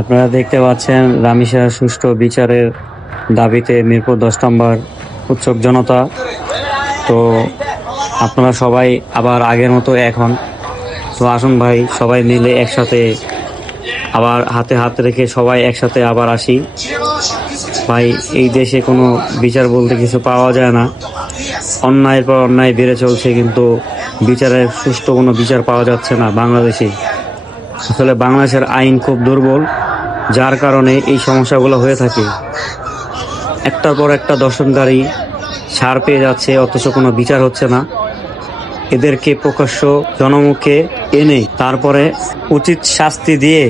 আপনারা দেখতে পাচ্ছেন রামিসার সুষ্ঠু বিচারের দাবিতে মিরপুর 10 নম্বর উৎসুক জনতা। তো আপনারা সবাই আবার আগের মতো এখন তো আসুন ভাই, সবাই মিলে একসাথে আবার হাতে হাত রেখে সবাই একসাথে আবার আসি ভাই। এই দেশে কোনো বিচার বলতে কিছু পাওয়া যায় না, অন্যায়ের পর অন্যায় বেড়ে চলছে, কিন্তু বিচারের সুষ্ঠু কোনো বিচার পাওয়া যাচ্ছে না বাংলাদেশে। আসলে বাংলাদেশের আইন খুব দুর্বল, যার কারণে এই সমস্যাগুলো হয়ে থাকে। একটার পর একটা দর্শনকারী ছাড় পেয়ে যাচ্ছে, অথচ কোনো বিচার হচ্ছে না। এদেরকে প্রকাশ্য জনমুখে এনে তারপরে উচিত শাস্তি দিয়ে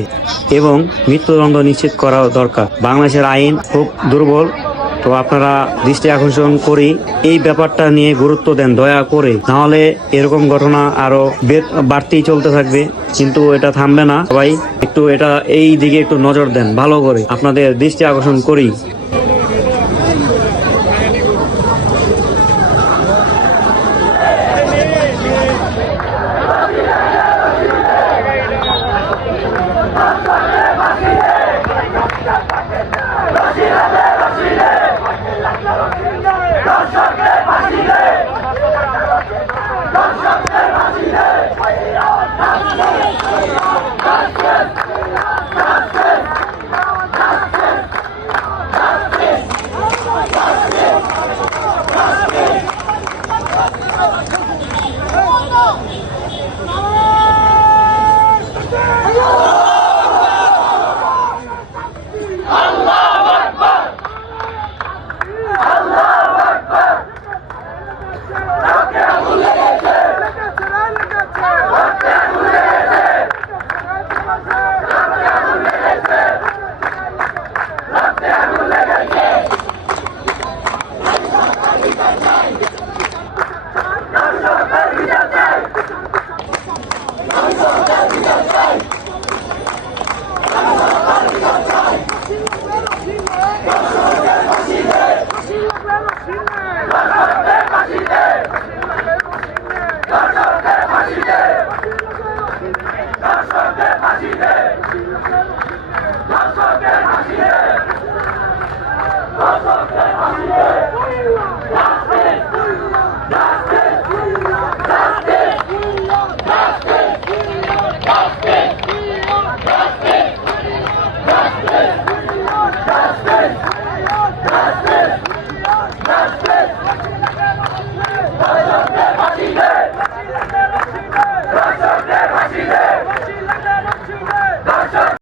এবং মৃত্যুদণ্ড নিশ্চিত করা দরকার। বাংলাদেশের আইন খুব দুর্বল। তো আপনারা দৃষ্টি আকর্ষণ করি, এই ব্যাপারটা নিয়ে গুরুত্ব দেন দয়া করে, নাহলে এরকম ঘটনা আরো বাড়তেই চলতে থাকবে, কিন্তু এটা থামবে না। সবাই একটু এই দিকে একটু নজর দেন ভালো করে, আপনাদের দৃষ্টি আকর্ষণ করি।